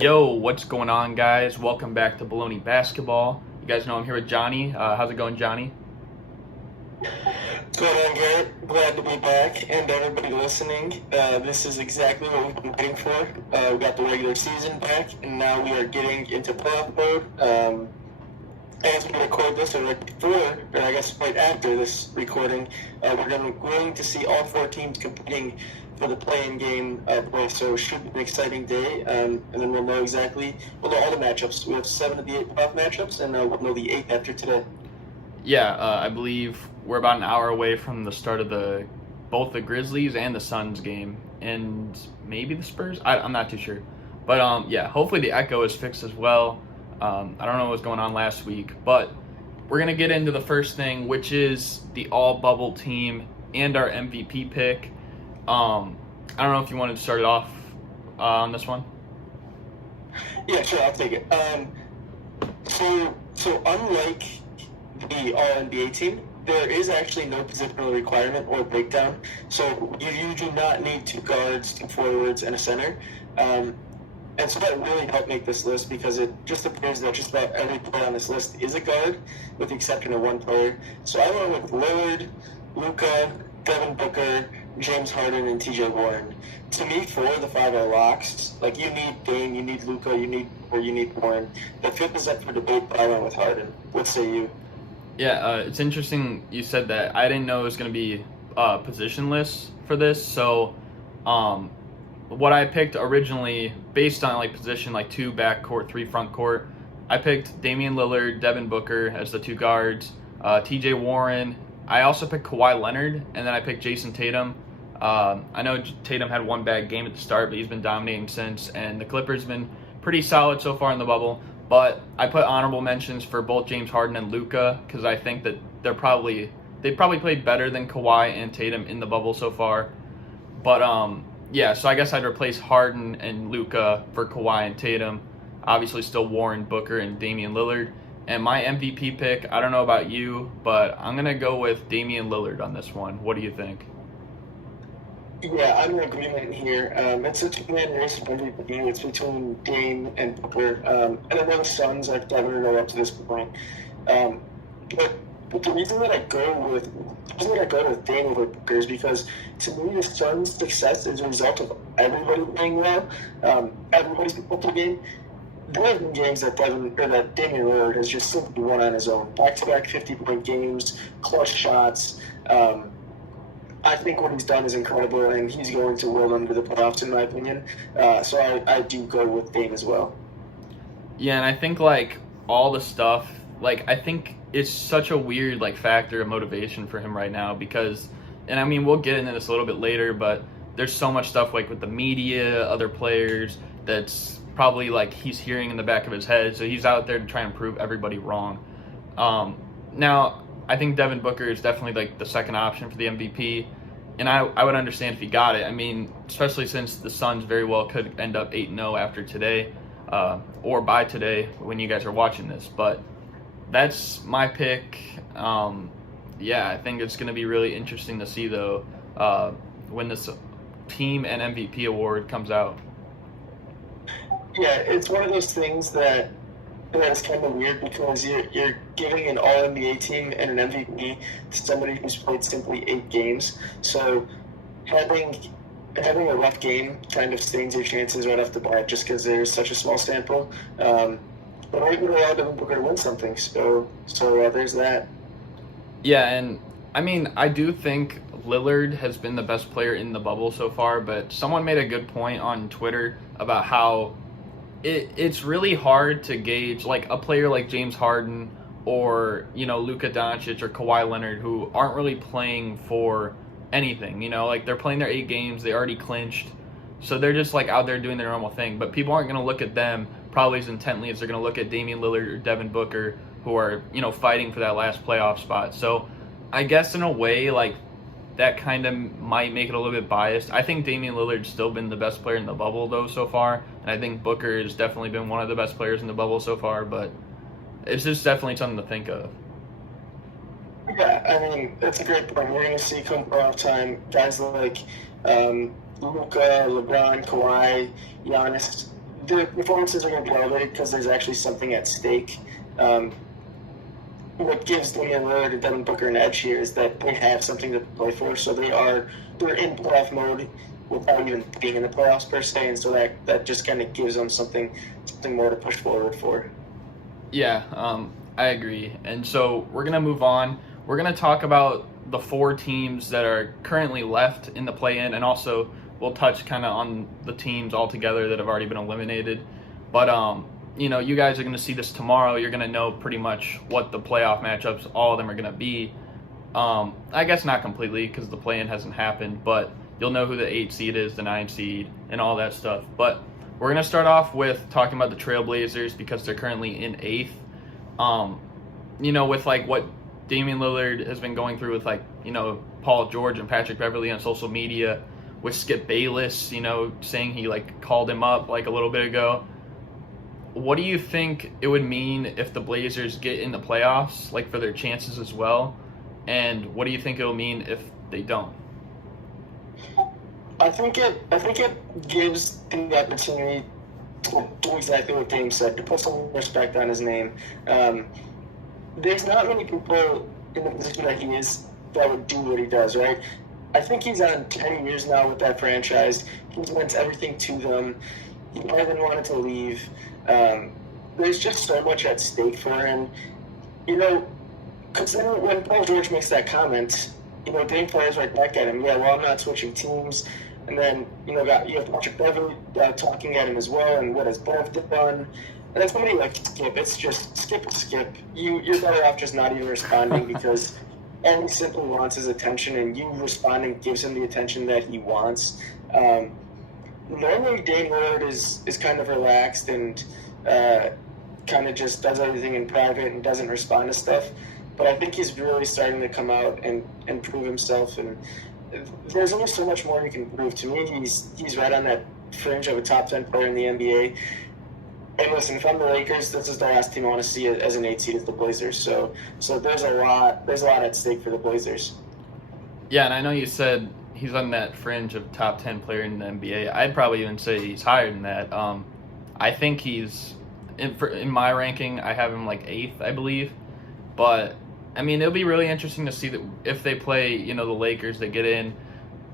Yo, what's going on, guys? Welcome back to Bullony Basketball. You guys know I'm here with Johnny. How's it going, Johnny? What's going on, Garrett? Glad to be back, and everybody listening. This is exactly what we've been waiting for. We got the regular season back, and now we are getting into playoff mode. As we record this, or right before, or I guess right after this recording, we're going to see all four teams competing for the play-in game play. So it should be an exciting day, and then we'll know all the matchups. We have 7 of the 8 playoff matchups, and we'll know the 8th after today. Yeah, I believe we're about an hour away from the start of both the Grizzlies and the Suns game, and maybe the Spurs. I'm not too sure, but yeah, hopefully the echo is fixed as well. I don't know what was going on last week, but we're gonna get into the first thing, which is the all-bubble team and our MVP pick. I don't know if you wanted to start it off on this one. Yeah, sure, I'll take it. So unlike the All-NBA team, there is actually no positional requirement or breakdown. So you do not need 2 guards, 2 forwards, and a center. And so that really helped make this list because it just appears that just about every player on this list is a guard, with the exception of 1 player. So I went with Lillard, Luka, Devin Booker, James Harden, and TJ Warren. To me, 4 of the 5 are locks. Like, you need Dame, you need Luka, you need Warren. The 5th is up for debate, but I went with Harden. What say you? Yeah, it's interesting you said that. I didn't know it was going to be positionless for this. So what I picked originally, based on like position, like 2 backcourt, 3 front court, I picked Damian Lillard, Devin Booker as the 2 guards, TJ Warren. I also picked Kawhi Leonard, and then I picked Jason Tatum. I know Tatum had 1 bad game at the start, but he's been dominating since, and the Clippers have been pretty solid so far in the bubble. But I put honorable mentions for both James Harden and Luka because I think that they probably played better than Kawhi and Tatum in the bubble so far. But yeah, so I guess I'd replace Harden and Luka for Kawhi and Tatum. Obviously still Warren, Booker, and Damian Lillard. And my MVP pick, I don't know about you, but I'm going to go with Damian Lillard on this one. What do you think? Yeah, I'm in agreement here. It's a 2-man race for MVP. It's between Dame and Booker. And I know the Suns have never go up to this point. But the reason that I go with Dame over Booker is because to me the Suns' success is a result of everybody playing well. Everybody's put the game. There have been games that Damian Lillard has just simply won on his own. Back-to-back 50-point games, clutch shots. I think what he's done is incredible, and he's going to win under the playoffs, in my opinion. So I do go with Dame as well. Yeah, and I think, like, all the stuff, like, I think it's such a weird, like, factor of motivation for him right now because, and I mean, we'll get into this a little bit later, but there's so much stuff, like, with the media, other players, that's probably, like, he's hearing in the back of his head, so he's out there to try and prove everybody wrong. Now, I think Devin Booker is definitely, like, the second option for the MVP, and I would understand if he got it. I mean, especially since the Suns very well could end up 8-0 after today, or by today when you guys are watching this, but that's my pick. Yeah, I think it's going to be really interesting to see, though, when this team and MVP award comes out. Yeah, it's one of those things that is kind of weird because you're giving an All-NBA team and an MVP to somebody who's played simply 8 games. So having a rough game kind of stings your chances right off the bat just because there's such a small sample. But we're going to allow Devin Booker to win something. So there's that. Yeah, and I mean, I do think Lillard has been the best player in the bubble so far, but someone made a good point on Twitter about how it's really hard to gauge, like, a player like James Harden or, you know, Luka Doncic or Kawhi Leonard who aren't really playing for anything, you know, like they're playing their 8 games, they already clinched, so they're just, like, out there doing their normal thing, but people aren't going to look at them probably as intently as they're going to look at Damian Lillard or Devin Booker who are, you know, fighting for that last playoff spot. So I guess in a way, like, that kind of might make it a little bit biased. I think Damian Lillard's still been the best player in the bubble, though, so far. And I think Booker has definitely been one of the best players in the bubble so far. But it's just definitely something to think of. Yeah, I mean, that's a great point. We're going to see come playoff time guys like Luka, LeBron, Kawhi, Giannis. their performances are going to be elevated because there's actually something at stake. What gives Damian Lillard and Devin Booker an edge here is that they have something to play for, so they're in playoff mode without even being in the playoffs per se, and so that just kind of gives them something more to push forward for. Yeah, I agree. And so we're gonna move on. We're gonna talk about the 4 teams that are currently left in the play-in, and also we'll touch kind of on the teams altogether that have already been eliminated. But you guys are going to see this tomorrow. You're going to know pretty much what the playoff matchups, all of them, are going to be. I guess not completely because the play-in hasn't happened, but you'll know who the 8 seed is, the 9 seed, and all that stuff. But we're going to start off with talking about the Trailblazers because they're currently in 8th. With like what Damian Lillard has been going through with Paul George and Patrick Beverley on social media, with Skip Bayless, saying he called him up a little bit ago. What do you think it would mean if the Blazers get in the playoffs, for their chances as well? And what do you think it'll mean if they don't? I think it gives the opportunity to do exactly what Dame said, to put some respect on his name. There's not many people in the position that he is that would do what he does, right? I think he's on 10 years now with that franchise. He meant everything to them. He never wanted to leave. There's just so much at stake for him. Considering when Paul George makes that comment, Dame players right back at him. Yeah, well, I'm not switching teams. And then, you have Patrick Beverley talking at him as well, and what has Bev done. And then somebody like Skip, it's just skip. You're better off just not even responding because all he simply wants is attention, and you responding gives him the attention that he wants. Normally, Dame Lillard is kind of relaxed and kind of just does everything in private and doesn't respond to stuff. But I think he's really starting to come out and prove himself. And there's only so much more he can prove. To me, he's right on that fringe of a top 10 player in the NBA. And listen, if I'm the Lakers, this is the last team I want to see as an 8 seed is the Blazers. So there's a lot at stake for the Blazers. Yeah, and I know you said he's on that fringe of top 10 player in the NBA. I'd probably even say he's higher than that. I think he's in my ranking. I have him 8th, I believe. But I mean, it'll be really interesting to see that if they play, the Lakers, they get in,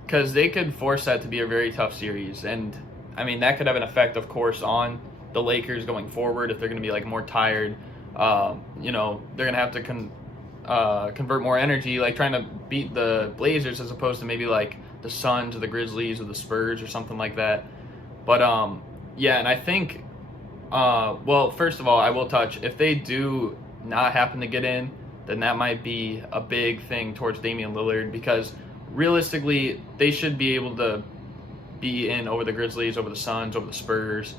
because they could force that to be a very tough series. And I mean, that could have an effect, of course, on the Lakers going forward if they're going to be more tired. They're going to have to convert more energy, trying to beat the Blazers as opposed to maybe the Suns or the Grizzlies or the Spurs or something like that. But yeah, and I think first of all, I will touch, if they do not happen to get in, then that might be a big thing towards Damian Lillard, because realistically they should be able to be in over the Grizzlies, over the Suns, over the Spurs.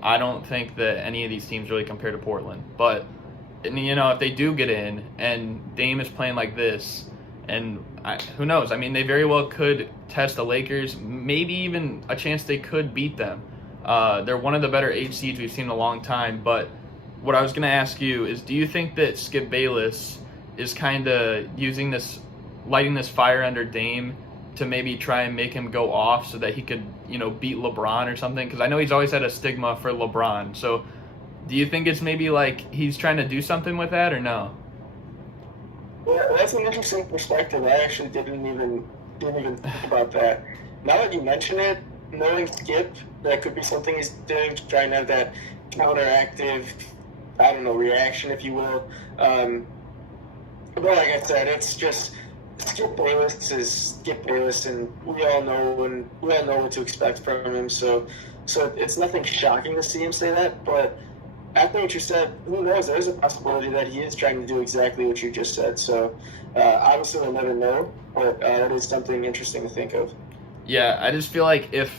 I don't think that any of these teams really compare to Portland. But, if they do get in and Dame is playing like this, and who knows? I mean, they very well could test the Lakers, maybe even a chance they could beat them. They're one of the better 8 seeds we've seen in a long time. But what I was going to ask you is, do you think that Skip Bayless is kind of lighting this fire under Dame to maybe try and make him go off so that he could, beat LeBron or something? Because I know he's always had a stigma for LeBron. So do you think it's maybe he's trying to do something with that, or no? Yeah, that's an interesting perspective. I actually didn't even think about that. Now that you mention it, knowing Skip, that could be something he's doing, trying to have that counteractive, reaction, if you will. But like I said, it's just Skip Bayless is Skip Bayless, and we all know what to expect from him. So it's nothing shocking to see him say that. But after what you said, who knows? There's a possibility that he is trying to do exactly what you just said. So obviously we'll never know, but it is something interesting to think of. Yeah, I just feel like if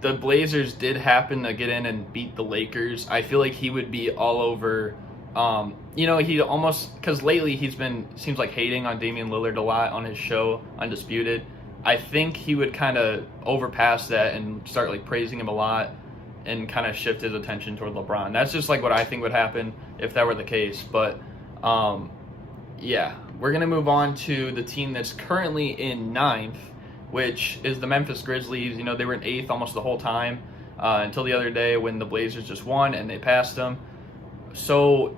the Blazers did happen to get in and beat the Lakers, I feel like he would be all over. He almost, because lately seems like hating on Damian Lillard a lot on his show, Undisputed. I think he would kind of overpass that and start praising him a lot and kind of shift his attention toward LeBron. That's just what I think would happen if that were the case. But yeah, we're going to move on to the team that's currently in 9th, which is the Memphis Grizzlies. They were in 8th almost the whole time. until the other day when the Blazers just won and they passed them. So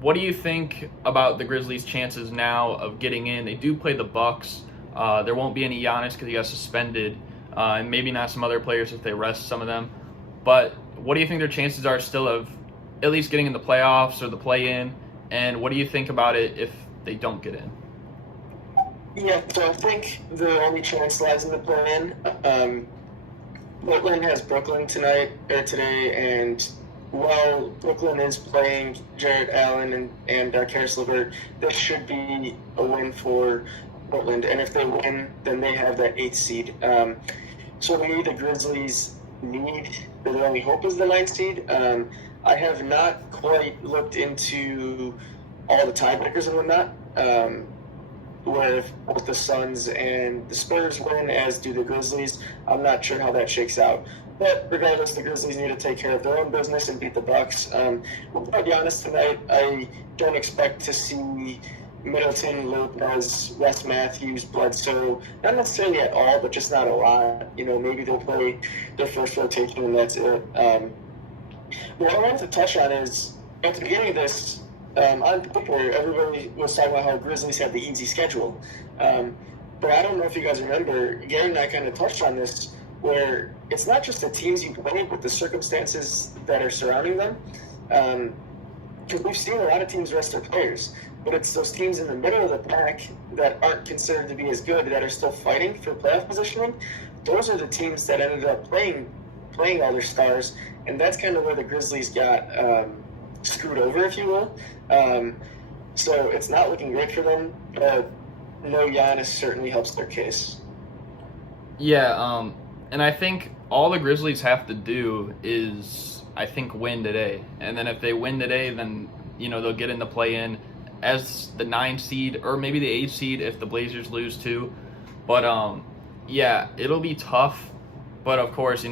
what do you think about the Grizzlies' chances now of getting in? They do play the Bucks. There won't be any Giannis because he got suspended, and maybe not some other players if they rest some of them. But what do you think their chances are still of at least getting in the playoffs or the play-in? And what do you think about it if they don't get in? Yeah, so I think the only chance lies in the play-in. Portland has Brooklyn today, and while Brooklyn is playing Jarrett Allen and Karis LeVert, this should be a win for Portland. And if they win, then they have that 8th seed. So to me, the Grizzlies their only hope is the 9th seed. I have not quite looked into all the tiebreakers and whatnot, where if both the Suns and the Spurs win, as do the Grizzlies. I'm not sure how that shakes out. But regardless, the Grizzlies need to take care of their own business and beat the Bucks. Without Giannis tonight, I don't expect to see Middleton, Lopez, Wes Matthews, Bledsoe, not necessarily at all, but just not a lot. Maybe they'll play their first rotation and that's it. What I wanted to touch on is, at the beginning of this, on paper, everybody was talking about how Grizzlies had the easy schedule. But I don't know if you guys remember, Gary and I kind of touched on this, where it's not just the teams you play, but the circumstances that are surrounding them. Because we've seen a lot of teams rest their players, but it's those teams in the middle of the pack that aren't considered to be as good, that are still fighting for playoff positioning. Those are the teams that ended up playing all their stars, and that's kind of where the Grizzlies got screwed over, if you will. So it's not looking great for them, but no Giannis certainly helps their case. Yeah, and I think all the Grizzlies have to do is, I think, win today. And then if they win today, then, they'll get in the play-in as the 9 seed or maybe the 8 seed if the Blazers lose too. But, yeah, it'll be tough. But, of course,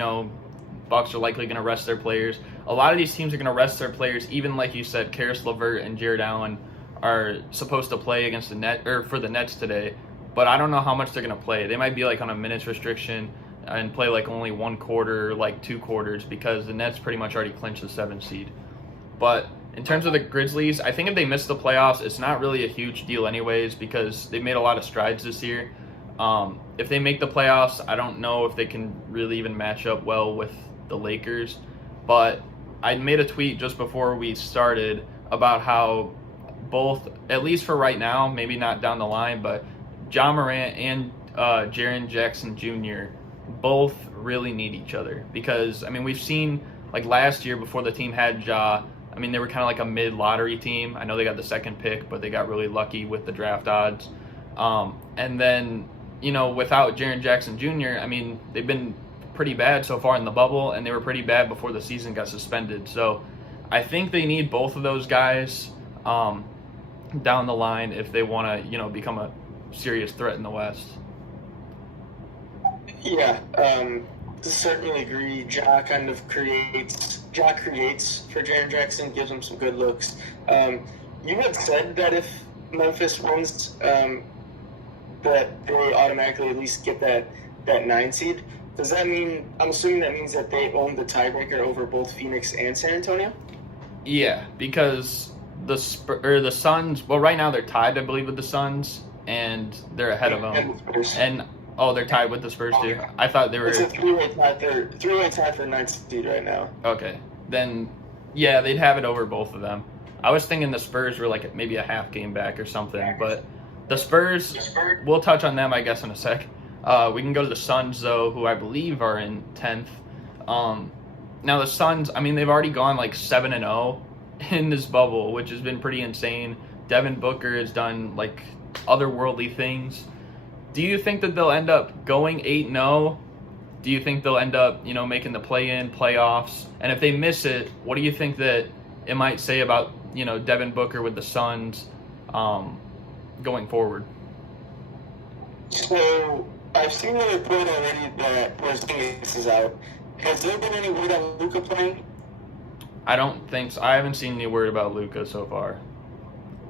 Bucks are likely going to rest their players. A lot of these teams are going to rest their players, even like you said, Karis LeVert and Jarrett Allen are supposed to play against the net or for the Nets today. But I don't know how much they're going to play. They might be on a minutes restriction and play only one quarter, 2 quarters, because the Nets pretty much already clinched the 7th seed. But in terms of the Grizzlies, I think if they miss the playoffs, it's not really a huge deal anyways, because they've made a lot of strides this year. If they make the playoffs, I don't know if they can really even match up well with the Lakers. But I made a tweet just before we started about how both, at least for right now, maybe not down the line, but Ja Morant and Jaren Jackson Jr. both really need each other, because we've seen last year before the team had Ja, they were kind of a mid-lottery team. I know they got the 2nd pick, but they got really lucky with the draft odds. And then without Jaren Jackson Jr., they've been pretty bad so far in the bubble, and they were pretty bad before the season got suspended. So I think they need both of those guys down the line if they want to become a serious threat in the West. Yeah, certainly agree. Ja creates for Jaren Jackson, gives him some good looks. You had said that if Memphis wins, that they automatically at least get that 9 seed. Does that mean, I'm assuming that means that they own the tiebreaker over both Phoenix and San Antonio? Yeah, because the Suns, well, right now they're tied, I believe, with the Suns, and they're ahead of them. And they're tied with the Spurs too. I thought they were. It's a three-way tie for 9th seed right now. Okay, then yeah, they'd have it over both of them. I was thinking the Spurs were maybe a half game back or something, but the Spurs, we'll touch on them, I guess, in a sec. We can go to the Suns, though, who I believe are in 10th. Now, the Suns, they've already gone 7-0 in this bubble, which has been pretty insane. Devin Booker has done, otherworldly things. Do you think that they'll end up going 8-0? Do you think they'll end up, making the play-in, playoffs? And if they miss it, what do you think that it might say about, Devin Booker with the Suns going forward? So I've seen the report already that Porzingis is out. Has there been any word on Luka playing? I don't think so. I haven't seen any word about Luka so far.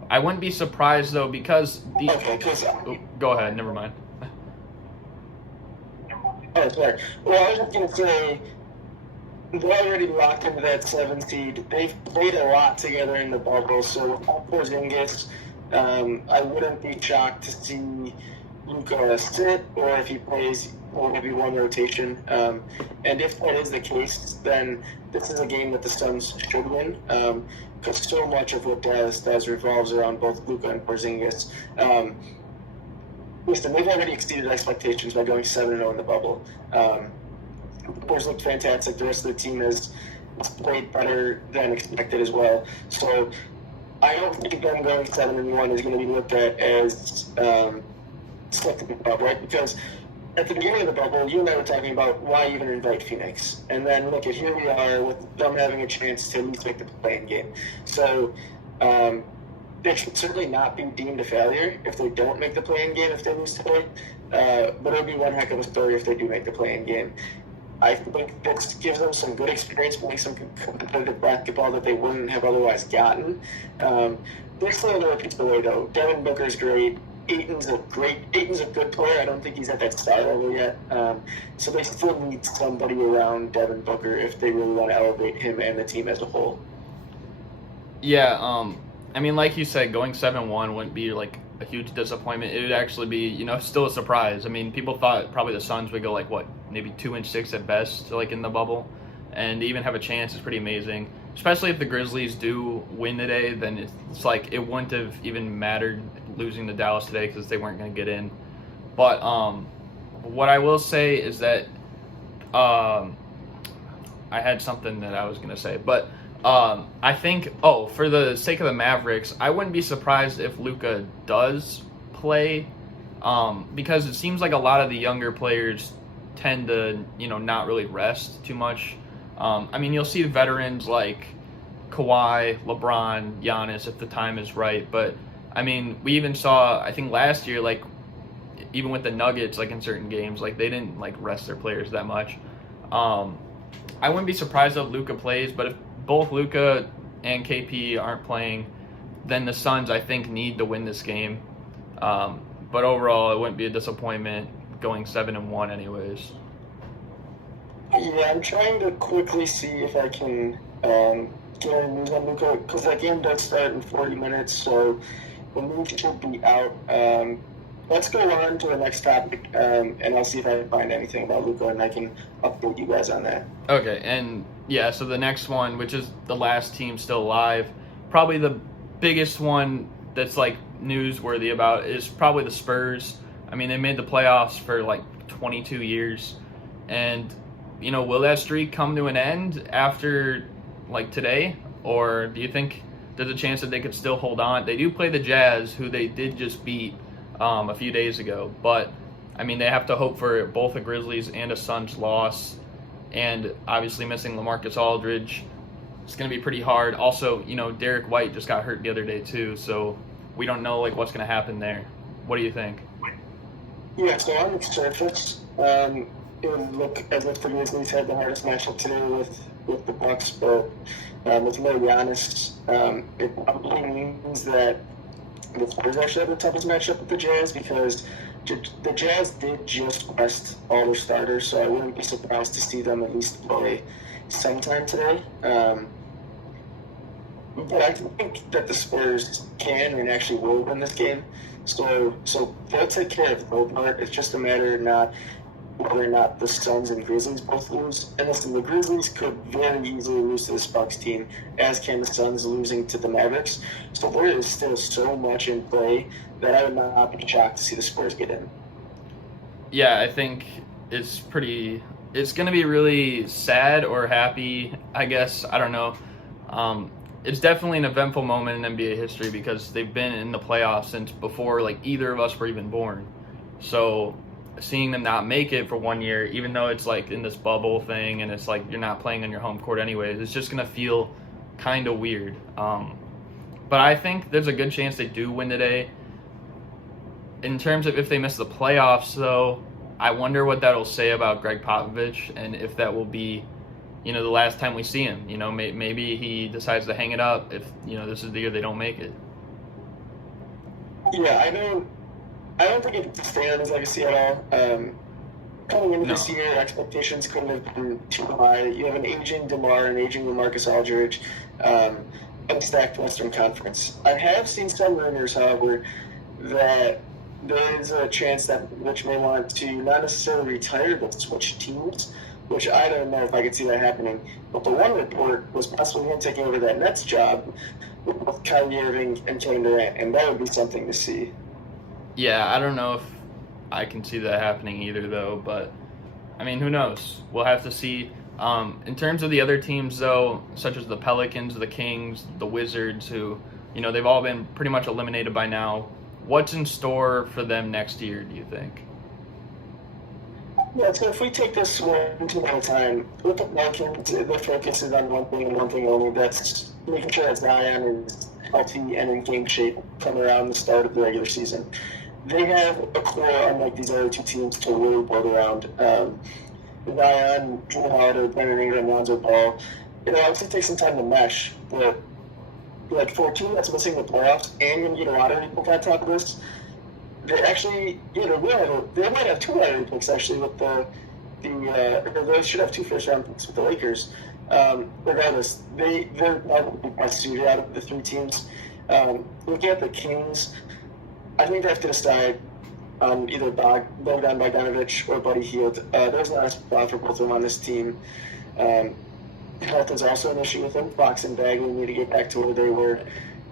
I wouldn't be surprised, though, because go ahead, never mind. Oh, sorry. Well, I was just going to say, they're already locked into that 7 seed. They've played a lot together in the bubble, so without Porzingis, I wouldn't be shocked to see Luka sit, or if he plays, or maybe one rotation. And if that is the case, then this is a game that the Suns should win, because so much of what Dallas does revolves around both Luka and Porzingis. Listen, they've already exceeded expectations by going 7-0 in the bubble. The Spurs looked fantastic. The rest of the team has played better than expected as well. So I don't think them going 7-1 is going to be looked at as something about, right? Because at the beginning of the bubble, you and I were talking about why even invite Phoenix. And then look at here we are with them having a chance to at least make the play-in game. So they should certainly not be deemed a failure if they don't make the play-in game if they lose today. But it'll be one heck of a story if they do make the play-in game. I think this gives them some good experience playing some competitive basketball that they wouldn't have otherwise gotten. They're still a little piece away, though. Devin Booker's great. Ayton's a good player. I don't think he's at that star level yet. So they still need somebody around Devin Booker if they really want to elevate him and the team as a whole. Yeah, I mean, like you said, going 7-1 wouldn't be like a huge disappointment. It would actually be, still a surprise. I mean, people thought probably the Suns would go like maybe 2-6 at best, like in the bubble, and to even have a chance is pretty amazing. Especially if the Grizzlies do win today, then it's like it wouldn't have even mattered losing to Dallas today because they weren't going to get in. But what I will say is that I had something that I was going to say, but I think, for the sake of the Mavericks, I wouldn't be surprised if Luka does play, because it seems like a lot of the younger players tend to, not really rest too much. I mean, you'll see veterans like Kawhi, LeBron, Giannis if the time is right, but I mean, we even saw, I think last year, like, even with the Nuggets, like in certain games, like they didn't like rest their players that much. I wouldn't be surprised if Luka plays, but if both Luka and KP aren't playing, then the Suns, I think, need to win this game. But overall, it wouldn't be a disappointment going 7-1 anyways. Yeah, I'm trying to quickly see if I can get any news on Luka, because that game does start in 40 minutes, so the news should be out. Let's go on to the next topic, and I'll see if I can find anything about Luka, and I can update you guys on that. Okay, and yeah, so the next one, which is the last team still alive, probably the biggest one that's like newsworthy about is probably the Spurs. I mean, they made the playoffs for like 22 years, and will that streak come to an end after like today, or do you think there's a chance that they could still hold on? They do play the Jazz, who they did just beat a few days ago, but I mean, they have to hope for both a Grizzlies and a Suns loss, and obviously missing LaMarcus Aldridge, it's going to be pretty hard. Also, Derek White just got hurt the other day too, so we don't know like what's going to happen there. What do you think? Yeah, so on the surface, it would look as if the Grizzlies had the hardest matchup today with the Bucks, but with no Giannis, it probably means that the Spurs actually have the toughest matchup with the Jazz, because the Jazz did just rest all their starters, so I wouldn't be surprised to see them at least play sometime today. But I think that the Spurs can and actually will win this game. So they'll take care of both part. It's just a matter of not whether or not the Suns and Grizzlies both lose. And listen, the Grizzlies could very easily lose to this Bucks team, as can the Suns losing to the Mavericks. So there is still so much in play that I would not be shocked to see the Spurs get in. Yeah, I think it's going to be really sad or happy, I guess. I don't know. It's definitely an eventful moment in NBA history because they've been in the playoffs since before like either of us were even born. So seeing them not make it for 1 year, even though it's like in this bubble thing and it's like you're not playing on your home court anyways, it's just going to feel kind of weird. But I think there's a good chance they do win today. In terms of if they miss the playoffs, though, I wonder what that'll say about Greg Popovich and if that will be, the last time we see him. Maybe he decides to hang it up if, this is the year they don't make it. Yeah, I don't think it stands legacy at all. coming into No. this year, expectations couldn't have been too high. You have an aging DeMar, an aging LaMarcus Aldridge, and a stacked Western Conference. I have seen some rumors, however, that there is a chance that Rich may want to not necessarily retire, but switch teams, which I don't know if I could see that happening. But the one report was possibly him taking over that Nets job with both Kyrie Irving and Kevin Durant, and that would be something to see. Yeah, I don't know if I can see that happening either, though. But I mean, who knows? We'll have to see. In terms of the other teams, though, such as the Pelicans, the Kings, the Wizards, who, they've all been pretty much eliminated by now. What's in store for them next year, do you think? Yeah, so if we take this one team at a time, with the Pelicans, their focus is on one thing and one thing only. That's making sure that Zion is healthy and in game shape from around the start of the regular season. They have a core, unlike these other two teams, to really build around. Zion, Drew Holiday, Brandon Ingram, Lonzo Ball. It obviously takes some time to mesh, but for a team that's missing the playoffs and going to get a lottery pick on top of this, they actually, they might have 2 lottery picks actually with they should have 2 first-round picks with the Lakers. Regardless, they're probably best suited out of the 3 teams. Looking at the Kings, I think they have to decide on either Bogdan Bogdanovic or Buddy Hield. There's not a spot for both of them on this team. Health is also an issue with them. Fox and Bagley need to get back to where they were.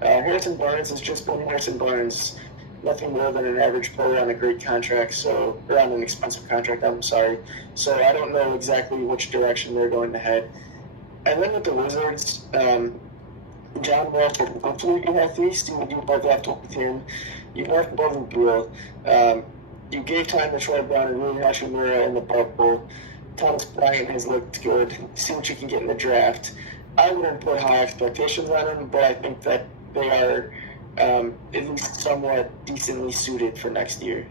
Harrison Barnes has just been Harrison Barnes. Nothing more than an average player on a great contract, or on an expensive contract, I'm sorry. So I don't know exactly which direction they're going to head. And then with the Wizards, John Wall will hopefully be healthy. Steven Newport left with him. You left Bowman Beal. You gave time to Troy Brown and Rui Hachimura in the bubble. Thomas Bryant has looked good. See what you can get in the draft. I wouldn't put high expectations on him, but I think that they are at least somewhat decently suited for next year.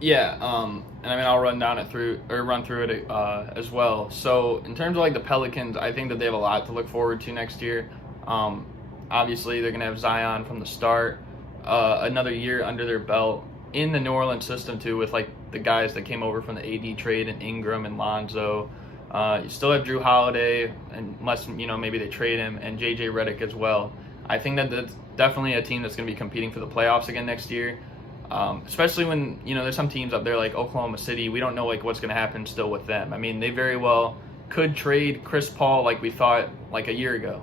Yeah, and I mean I'll run through it as well. So in terms of the Pelicans, I think that they have a lot to look forward to next year. Obviously they're gonna have Zion from the start, another year under their belt in the New Orleans system too, with the guys that came over from the AD trade and Ingram and Lonzo. You still have Drew Holiday, unless maybe they trade him, and JJ Redick as well. I think that that's definitely a team that's going to be competing for the playoffs again next year. Especially when there's some teams up there like Oklahoma City. We don't know what's going to happen still with them. I mean, they very well could trade Chris Paul like we thought a year ago.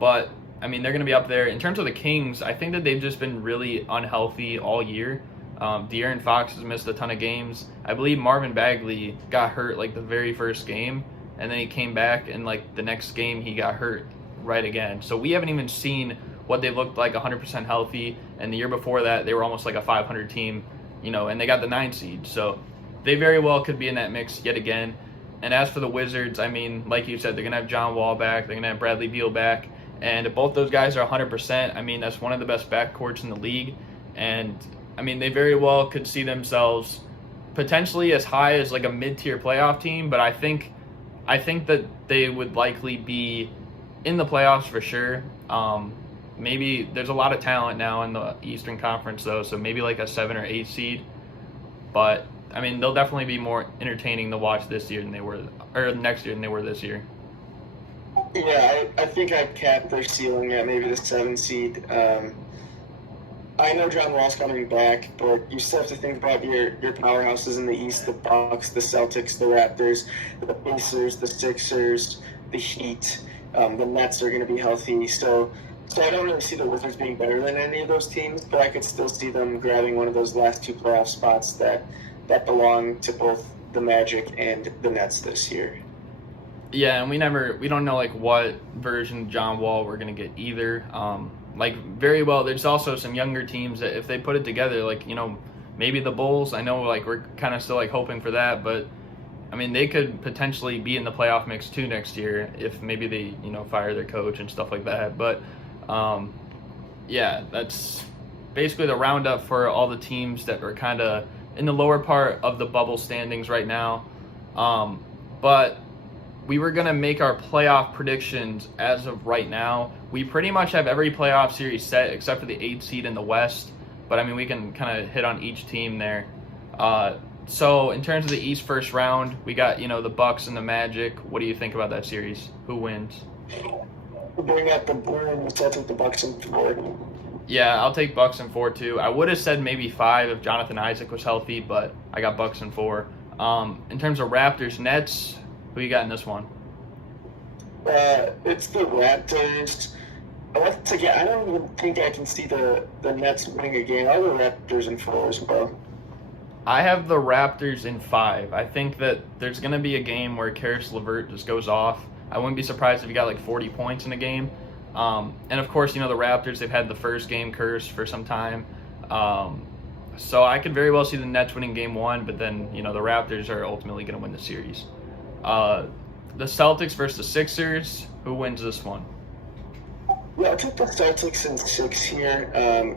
But I mean, they're going to be up there. In terms of the Kings, I think that they've just been really unhealthy all year. De'Aaron Fox has missed a ton of games. I believe Marvin Bagley got hurt the very first game, and then he came back, and the next game he got hurt right again. So we haven't even seen what they looked like 100% healthy, and the year before that they were almost a 500 team, and they got the 9 seed. So they very well could be in that mix yet again. And as for the Wizards, I mean, like you said, they're going to have John Wall back, they're going to have Bradley Beal back, and if both those guys are 100%, I mean, that's one of the best backcourts in the league. And I mean, they very well could see themselves potentially as high as a mid-tier playoff team, but I think that they would likely be in the playoffs for sure. Maybe there's a lot of talent now in the Eastern Conference though, so maybe a 7 or 8 seed. But I mean, they'll definitely be more entertaining to watch this year than they were, or next year than they were this year. Yeah, I think I'd cap their ceiling at maybe the 7 seed. I know John Wall's coming back, but you still have to think about your powerhouses in the East: the Bucks, the Celtics, the Raptors, the Pacers, the Sixers, the Heat. The Nets are going to be healthy, so I don't really see the Wizards being better than any of those teams, but I could still see them grabbing one of those last 2 playoff spots that belong to both the Magic and the Nets this year. Yeah, and we don't know what version of John Wall we're going to get either. Very well, there's also some younger teams that if they put it together, maybe the Bulls. I know we're kind of still hoping for that, but I mean, they could potentially be in the playoff mix too next year if maybe they fire their coach and stuff like that. But yeah, that's basically the roundup for all the teams that are kind of in the lower part of the bubble standings right now. But we were going to make our playoff predictions as of right now. We pretty much have every playoff series set except for the 8 seed in the West. But I mean, we can kind of hit on each team there. So in terms of the East first round, we got the Bucks and the Magic. What do you think about that series? Who wins? Bring out the Bulls. I'll take the Bucks in 4. Yeah, I'll take Bucks in 4 too. I would have said maybe 5 if Jonathan Isaac was healthy, but I got Bucks in 4. In terms of Raptors Nets, who you got in this one? It's the Raptors. Once again, I don't even think I can see the Nets winning a game. I'll go Raptors in 4 as well. I have the Raptors in 5. I think that there's going to be a game where Karis LeVert just goes off. I wouldn't be surprised if he got like 40 points in a game. And of course, the Raptors, they've had the first game curse for some time. So I could very well see the Nets winning game 1, but then, the Raptors are ultimately going to win the series. The Celtics versus the Sixers, who wins this one? Yeah, I took the Celtics in 6 here.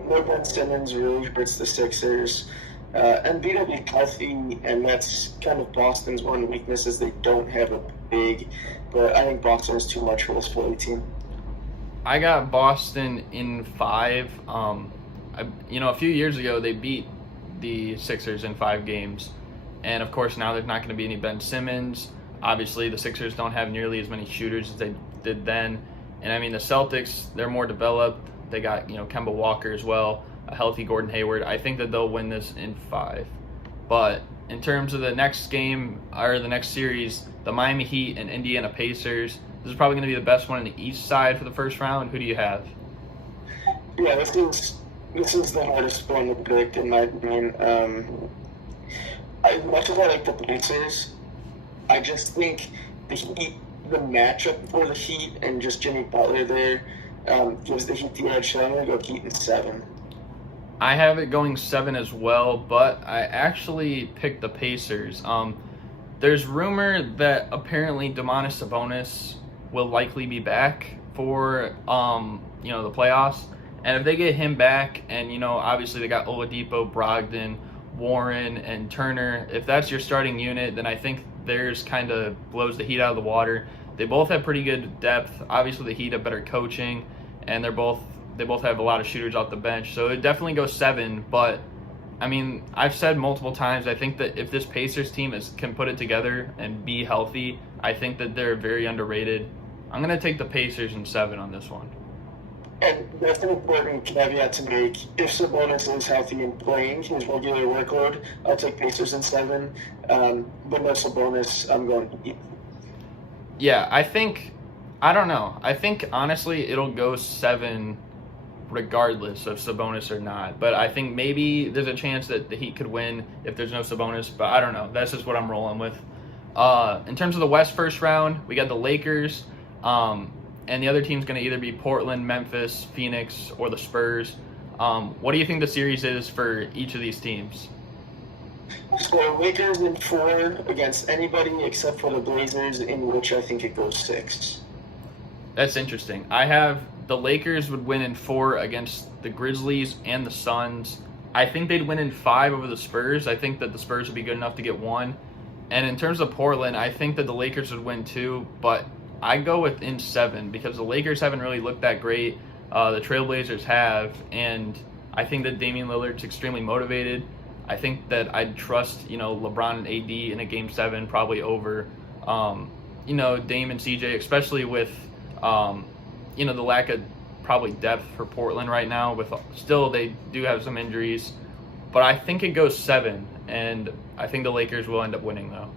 No Ben Simmons really hurts the Sixers. Embiid will be healthy, and that's kind of Boston's one weakness is they don't have a big. But I think Boston is too much for this Philly team. I got Boston in 5. A few years ago they beat the Sixers in 5 games, and of course now there's not going to be any Ben Simmons. Obviously, the Sixers don't have nearly as many shooters as they did then. And I mean, the Celtics, they're more developed. They got, Kemba Walker as well, a healthy Gordon Hayward. I think that they'll win this in 5. But in terms of the next game, or the next series, the Miami Heat and Indiana Pacers, this is probably going to be the best one in the East side for the first round. Who do you have? Yeah, this is the hardest one to predict, in my opinion. Much as I like the Pacers, I just think the Heat, the matchup for the Heat and just Jimmy Butler there gives the Heat the edge. So I'm going to go Heat in 7. I have it going 7 as well, but I actually picked the Pacers. There's rumor that apparently Domantas Sabonis will likely be back for the playoffs, and if they get him back, and obviously they got Oladipo, Brogdon, Warren, and Turner. If that's your starting unit, then I think theirs kind of blows the Heat out of the water. They both have pretty good depth. Obviously, the Heat have better coaching, and they both have a lot of shooters off the bench. So it definitely goes 7. But I mean, I've said multiple times, I think that if this Pacers team can put it together and be healthy, I think that they're very underrated. I'm gonna take the Pacers in 7 on this one. And that's an important caveat to make. If Sabonis is healthy and playing his regular workload, I'll take Pacers in 7. But no Sabonis, I'm going Heat. Yeah, I don't know. I think, honestly, it'll go 7 regardless of Sabonis or not. But I think maybe there's a chance that the Heat could win if there's no Sabonis. But I don't know. That's just what I'm rolling with. In terms of the West first round, we got the Lakers. And the other team's going to either be Portland, Memphis, Phoenix, or the Spurs. What do you think the series is for each of these teams? So Lakers in 4 against anybody except for the Blazers, in which I think it goes 6. That's interesting. I have the Lakers would win in 4 against the Grizzlies and the Suns. I think they'd win in 5 over the Spurs. I think that the Spurs would be good enough to get 1. And in terms of Portland, I think that the Lakers would win 2, but I go with in 7 because the Lakers haven't really looked that great. The Trailblazers have, and I think that Damian Lillard's extremely motivated. I think that I'd trust, LeBron and AD in a Game 7 probably over, Dame and CJ, especially with, the lack of probably depth for Portland right now. Still, they do have some injuries, but I think it goes 7, and I think the Lakers will end up winning though.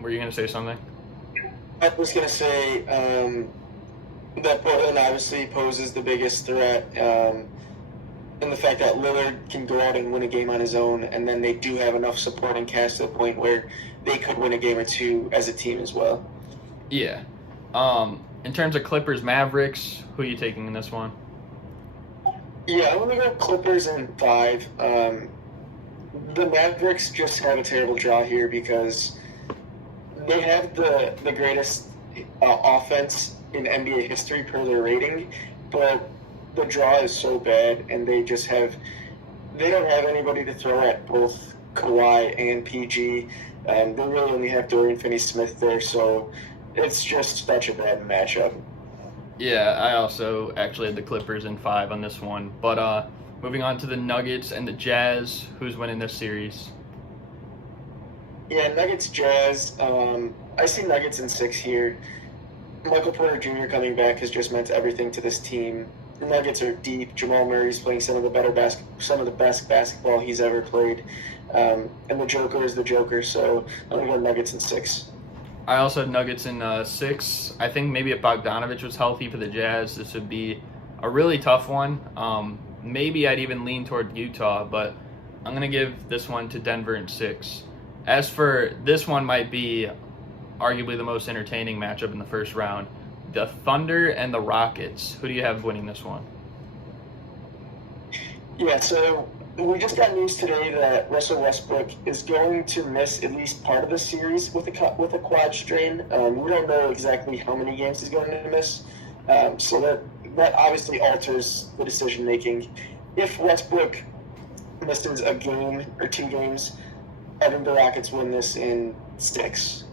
Were you going to say something? I was going to say that Portland obviously poses the biggest threat in the fact that Lillard can go out and win a game on his own, and then they do have enough supporting cast to the point where they could win a game or 2 as a team as well. Yeah. In terms of Clippers Mavericks, who are you taking in this one? Yeah, I'm going to go Clippers in 5. The Mavericks just have a terrible draw here because they have the greatest offense in NBA history per their rating, but the draw is so bad, and they don't have anybody to throw at both Kawhi and PG. They really only have Dorian Finney-Smith there, so it's just such a bad matchup. Yeah, I also actually had the Clippers in 5 on this one, but Moving on to the Nuggets and the Jazz. Who's winning this series? Yeah, Nuggets Jazz. I see Nuggets in 6 here. Michael Porter Jr. coming back has just meant everything to this team. The Nuggets are deep. Jamal Murray's playing some of the best basketball he's ever played, and the Joker is the Joker. So I'm gonna go Nuggets in 6. I also have Nuggets in 6. I think maybe if Bogdanovich was healthy for the Jazz, this would be a really tough one. Maybe I'd even lean toward Utah, but I'm gonna give this one to Denver in 6. As for this one, might be arguably the most entertaining matchup in the first round. The Thunder and the Rockets. Who do you have winning this one? Yeah, so we just got news today that Russell Westbrook is going to miss at least part of the series with a quad strain. We don't know exactly how many games he's going to miss, so that obviously alters the decision making. If Westbrook misses a game or 2 games, I think the Rockets win this in 6.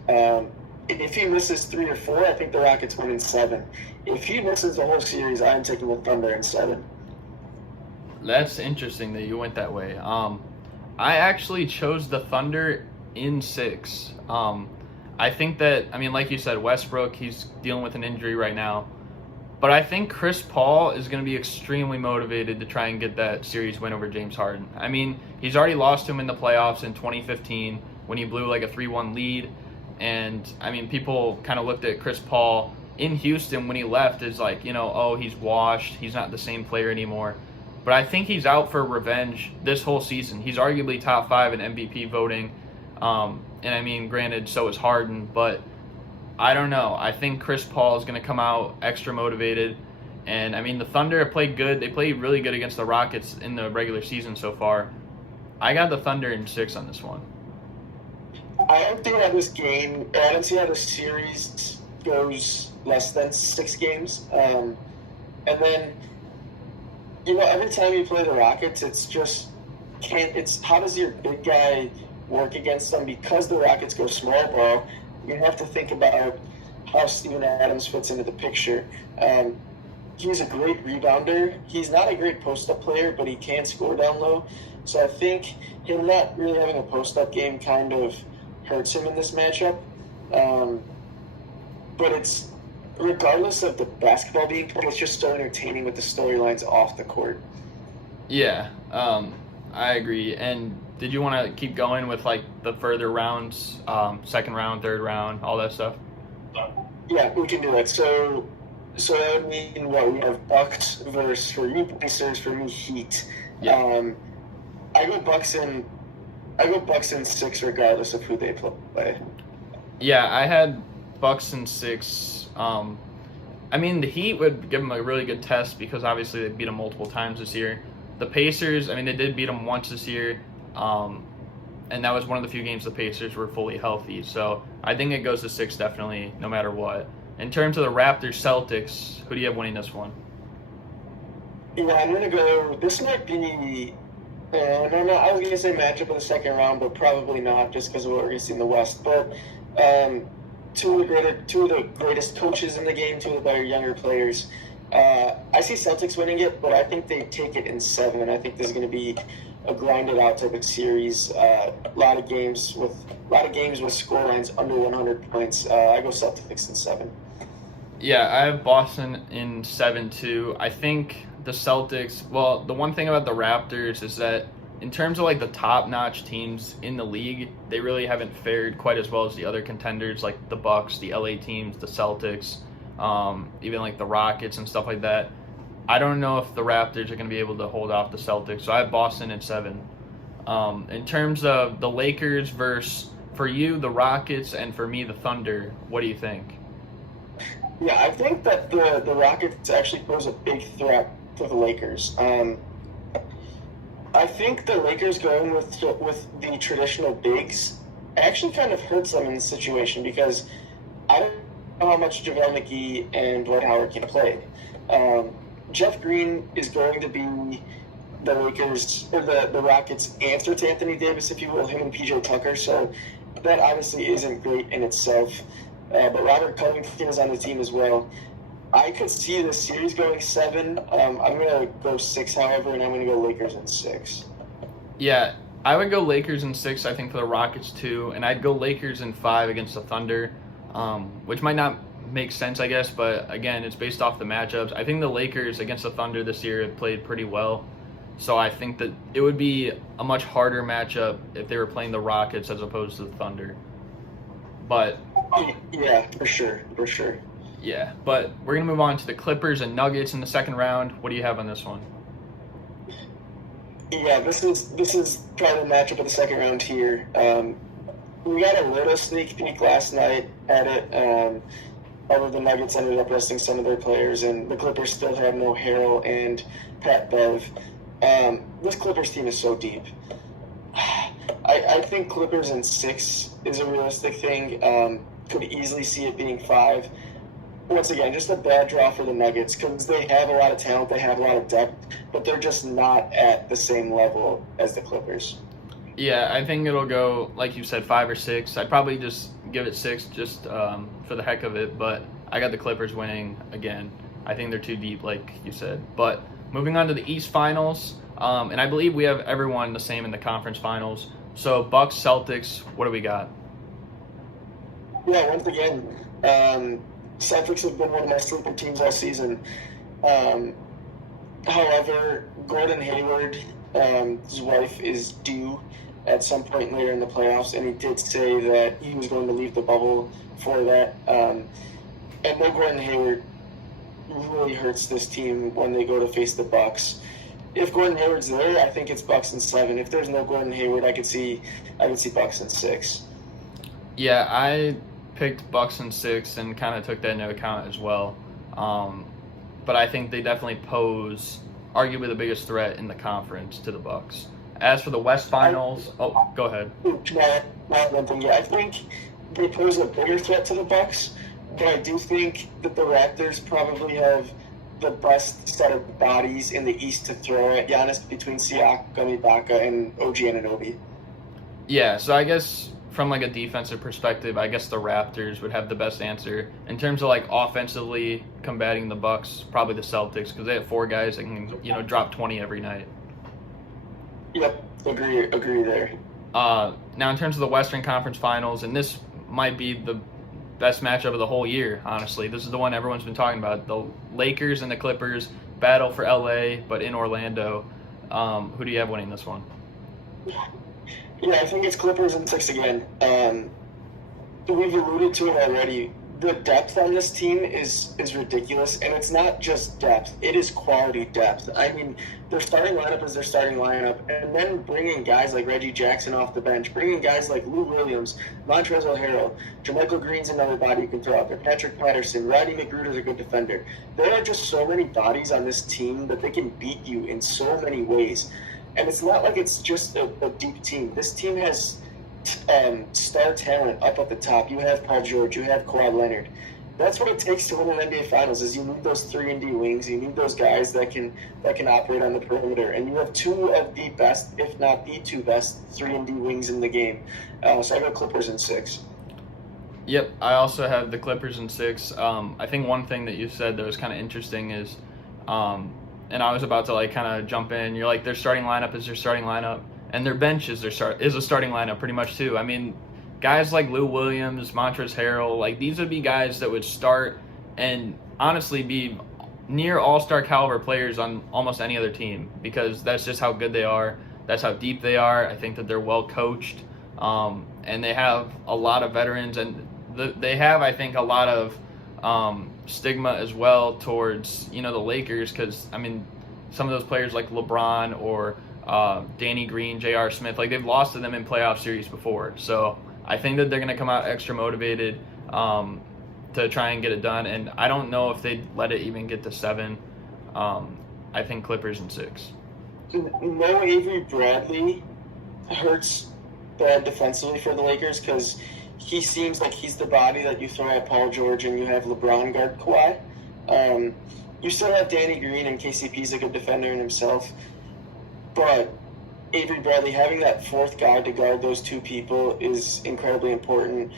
If he misses 3 or 4, I think the Rockets win in 7. If he misses the whole series, I'm taking the Thunder in 7. That's interesting that you went that way. I actually chose the Thunder in 6. I think that, like you said, Westbrook, he's dealing with an injury right now. But I think Chris Paul is going to be extremely motivated to try and get that series win over James Harden. He's already lost to him in the playoffs in 2015 when he blew like a 3-1 lead. And, people kind of looked at Chris Paul in Houston when he left as like, oh, he's washed. He's not the same player anymore. But I think he's out for revenge this whole season. He's arguably top 5 in MVP voting. Granted, so is Harden. But I don't know. I think Chris Paul is going to come out extra motivated. And, the Thunder have played good. They played really good against the Rockets in the regular season so far. I got the Thunder in 6 on this one. I don't think that this game, I don't see how the series goes less than 6 games. And then, every time you play the Rockets, it's how does your big guy work against them? Because the Rockets go small ball, you have to think about how Steven Adams fits into the picture. He's a great rebounder. He's not a great post-up player, but he can score down low. So I think him not really having a post-up game kind of hurts him in this matchup. But it's, regardless of the basketball being played, it's just so entertaining with the storylines off the court. Yeah, I agree. And did you want to keep going with like the further rounds, second round, third round, all that stuff? Yeah, we can do that. So that would mean what we have Bucks versus for you Pacers, for me Heat. Yeah. I go Bucks in 6 regardless of who they play. Yeah, I had Bucks in 6. The Heat would give them a really good test because obviously they beat them multiple times this year. The Pacers, they did beat them once this year, and that was one of the few games the Pacers were fully healthy. So I think it goes to 6 definitely, no matter what. In terms of the Raptors-Celtics, who do you have winning this one? Yeah, I'm going to go, this might be, no, I was going to say matchup in the second round, but probably not just because of what we're going to see in the West. But two of the greatest coaches in the game, 2 of the better younger players. I see Celtics winning it, but I think they take it in 7. I think this is going to be a grinded out type of series. A lot of games with scorelines under 100 points. I go Celtics in 7. Yeah, I have Boston in 7 too. I think the Celtics, well, the one thing about the Raptors is that in terms of like the top-notch teams in the league, they really haven't fared quite as well as the other contenders like the Bucks, the LA teams, the Celtics, even like the Rockets and stuff like that. I don't know if the Raptors are going to be able to hold off the Celtics, so I have Boston at 7. In terms of the Lakers versus, for you, the Rockets, and for me, the Thunder, what do you think? Yeah, I think that the Rockets actually pose a big threat to the Lakers. I think the Lakers going with the traditional bigs actually kind of hurts them in this situation because I don't know how much JaVale McGee and Dwight Howard can play. Jeff Green is going to be the Lakers or the Rockets' answer to Anthony Davis, if you will, him and PJ Tucker. So that obviously isn't great in itself. But Robert Covington is on the team as well. I could see the series going 7. I'm gonna go 6, however, and I'm gonna go Lakers in 6. Yeah, I would go Lakers in 6, I think, for the Rockets too, and I'd go Lakers in 5 against the Thunder, which might not make sense, I guess, but again, it's based off the matchups. I think the Lakers against the Thunder this year have played pretty well, so I think that it would be a much harder matchup if they were playing the Rockets as opposed to the Thunder. But yeah, for sure. yeah, but we're gonna move on to the Clippers and Nuggets in the second round. What do you have on this one? Yeah, this is probably the matchup of the second round here. We got a little sneak peek last night at it. Although the Nuggets ended up resting some of their players, and the Clippers still have no Harrell and Pat Bev. This Clippers team is so deep. I think Clippers in 6 is a realistic thing. Could easily see it being 5. Once again, just a bad draw for the Nuggets because they have a lot of talent, they have a lot of depth, but they're just not at the same level as the Clippers. Yeah, I think it'll go, like you said, 5 or 6. I'd probably just give it 6 just for the heck of it, but I got the Clippers winning again. I think they're too deep, like you said. But moving on to the East Finals, and I believe we have everyone the same in the conference finals. So Bucks, Celtics, what do we got? Yeah, once again, Celtics have been one of my sleeper teams all season. However, Gordon Hayward, his wife, is due at some point later in the playoffs, and he did say that he was going to leave the bubble for that. And no Gordon Hayward really hurts this team when they go to face the Bucks. If Gordon Hayward's there, I think it's Bucks in 7. If there's no Gordon Hayward, I could see Bucks in 6. Yeah, I picked Bucks in 6 and kind of took that into account as well. But I think they definitely pose arguably the biggest threat in the conference to the Bucks. As for the West Finals, go ahead. One thing, yeah, I think they pose a bigger threat to the Bucks, but I do think that the Raptors probably have the best set of bodies in the East to throw at Giannis between Siakam, Ibaka, and OG Anunoby. Yeah, so I guess from like a defensive perspective, I guess the Raptors would have the best answer. In terms of like offensively combating the Bucks, probably the Celtics because they have 4 guys that can drop 20 every night. Yep, agree there. Now in terms of the Western Conference Finals, and this might be the best matchup of the whole year, honestly. This is the one everyone's been talking about. The Lakers and the Clippers battle for LA, but in Orlando. Who do you have winning this one? Yeah, I think it's Clippers in 6 again. We've alluded to it already. The depth on this team is ridiculous, and it's not just depth. It is quality depth. I mean, their starting lineup is their starting lineup, and then bringing guys like Reggie Jackson off the bench, bringing guys like Lou Williams, Montrezl Harrell, JaMychal Green's another body you can throw out there, Patrick Patterson, Rodney McGruder's a good defender. There are just so many bodies on this team that they can beat you in so many ways. And it's not like it's just a deep team. This team has star talent up at the top. You have Paul George. You have Kawhi Leonard. That's what it takes to win an NBA Finals. Is you need those 3-and-D wings. You need those guys that can operate on the perimeter. And you have 2 of the best, if not the 2 best, 3-and-D wings in the game. So I got Clippers in 6. Yep, I also have the Clippers in 6. I think one thing that you said that was kind of interesting is, and I was about to like kind of jump in. You're like, their starting lineup is their starting lineup. And their bench is a starting lineup pretty much too. I mean, guys like Lou Williams, Montrezl Harrell, like these would be guys that would start and honestly be near all-star caliber players on almost any other team because that's just how good they are. That's how deep they are. I think that they're well coached, and they have a lot of veterans, and they have, I think, a lot of stigma as well towards the Lakers because I mean, some of those players like LeBron or Danny Green, J.R. Smith, like they've lost to them in playoff series before. So I think that they're going to come out extra motivated to try and get it done. And I don't know if they'd let it even get to 7. I think Clippers in 6. No Avery Bradley hurts bad defensively for the Lakers because he seems like he's the body that you throw at Paul George and you have LeBron guard Kawhi. You still have Danny Green and KCP's a good defender in himself. But Avery Bradley, having that 4th guy to guard those 2 people is incredibly important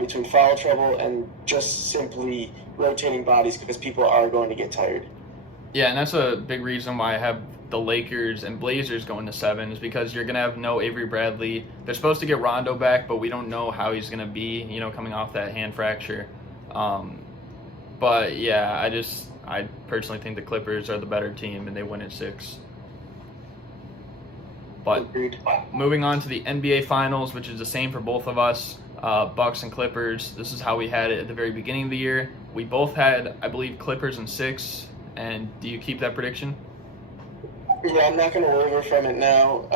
between foul trouble and just simply rotating bodies because people are going to get tired. Yeah, and that's a big reason why I have the Lakers and Blazers going to 7 is because you're going to have no Avery Bradley. They're supposed to get Rondo back, but we don't know how he's going to be, coming off that hand fracture. But yeah, I personally think the Clippers are the better team and they win at 6. But Agreed. moving on to the NBA Finals, which is the same for both of us, Bucks and Clippers. This is how we had it at the very beginning of the year. We both had, I believe, Clippers in 6. And do you keep that prediction? Yeah, I'm not going to waver from it now.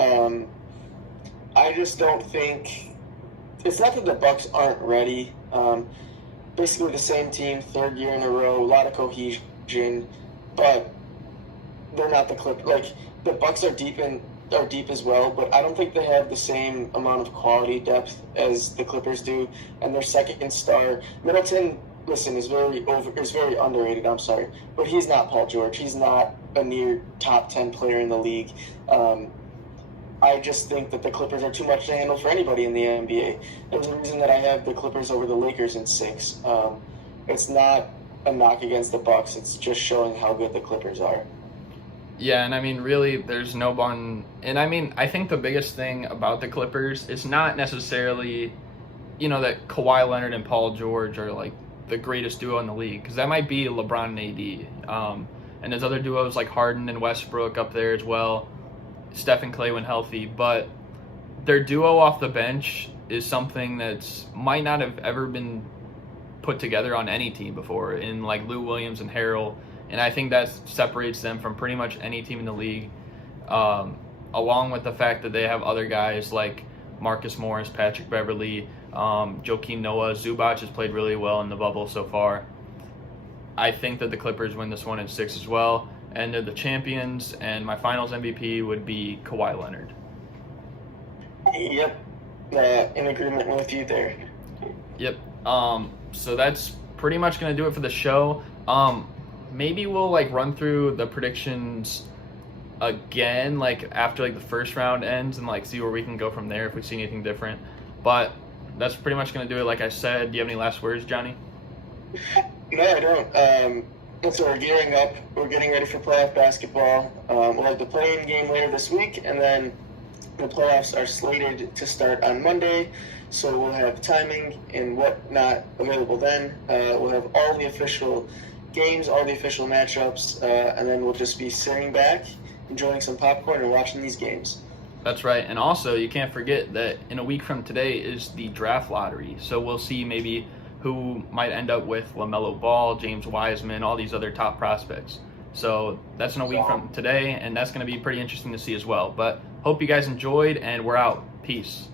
I just don't think it's not that the Bucks aren't ready. Basically, the same team, 3rd year in a row, a lot of cohesion, but they're not the Clippers. Like the Bucks are deep as well, but I don't think they have the same amount of quality depth as the Clippers do. And their second star, Middleton, listen, is very underrated. I'm sorry, but he's not Paul George. He's not a near top 10 player in the league. I just think that the Clippers are too much to handle for anybody in the NBA. There's a reason that I have the Clippers over the Lakers in 6. It's not a knock against the Bucks. It's just showing how good the Clippers are. Yeah, and I mean, really, there's no one. And I mean, I think the biggest thing about the Clippers is not necessarily, that Kawhi Leonard and Paul George are like the greatest duo in the league, because that might be LeBron and AD. And there's other duos like Harden and Westbrook up there as well, Steph and Clay when healthy. But their duo off the bench is something that's might not have ever been put together on any team before, in like Lou Williams and Harrell. And I think that separates them from pretty much any team in the league, along with the fact that they have other guys like Marcus Morris, Patrick Beverley, Joakim Noah. Zubac has played really well in the bubble so far. I think that the Clippers win this one in 6 as well, and they're the champions, and my finals MVP would be Kawhi Leonard. Yep, in agreement with you there. Yep. So that's pretty much going to do it for the show. Maybe we'll run through the predictions again, after the first round ends, and see where we can go from there if we see anything different. But that's pretty much going to do it. Like I said, do you have any last words, Johnny? No, I don't. So we're gearing up. We're getting ready for playoff basketball. We'll have the play-in game later this week, and then the playoffs are slated to start on Monday. So we'll have timing and whatnot available then. We'll have all the official games, all the official matchups, and then we'll just be sitting back, enjoying some popcorn and watching these games. That's right. And also, you can't forget that in a week from today is the draft lottery. So we'll see maybe who might end up with LaMelo Ball, James Wiseman, all these other top prospects. So that's in a week from today, and that's going to be pretty interesting to see as well. But hope you guys enjoyed, and we're out. Peace.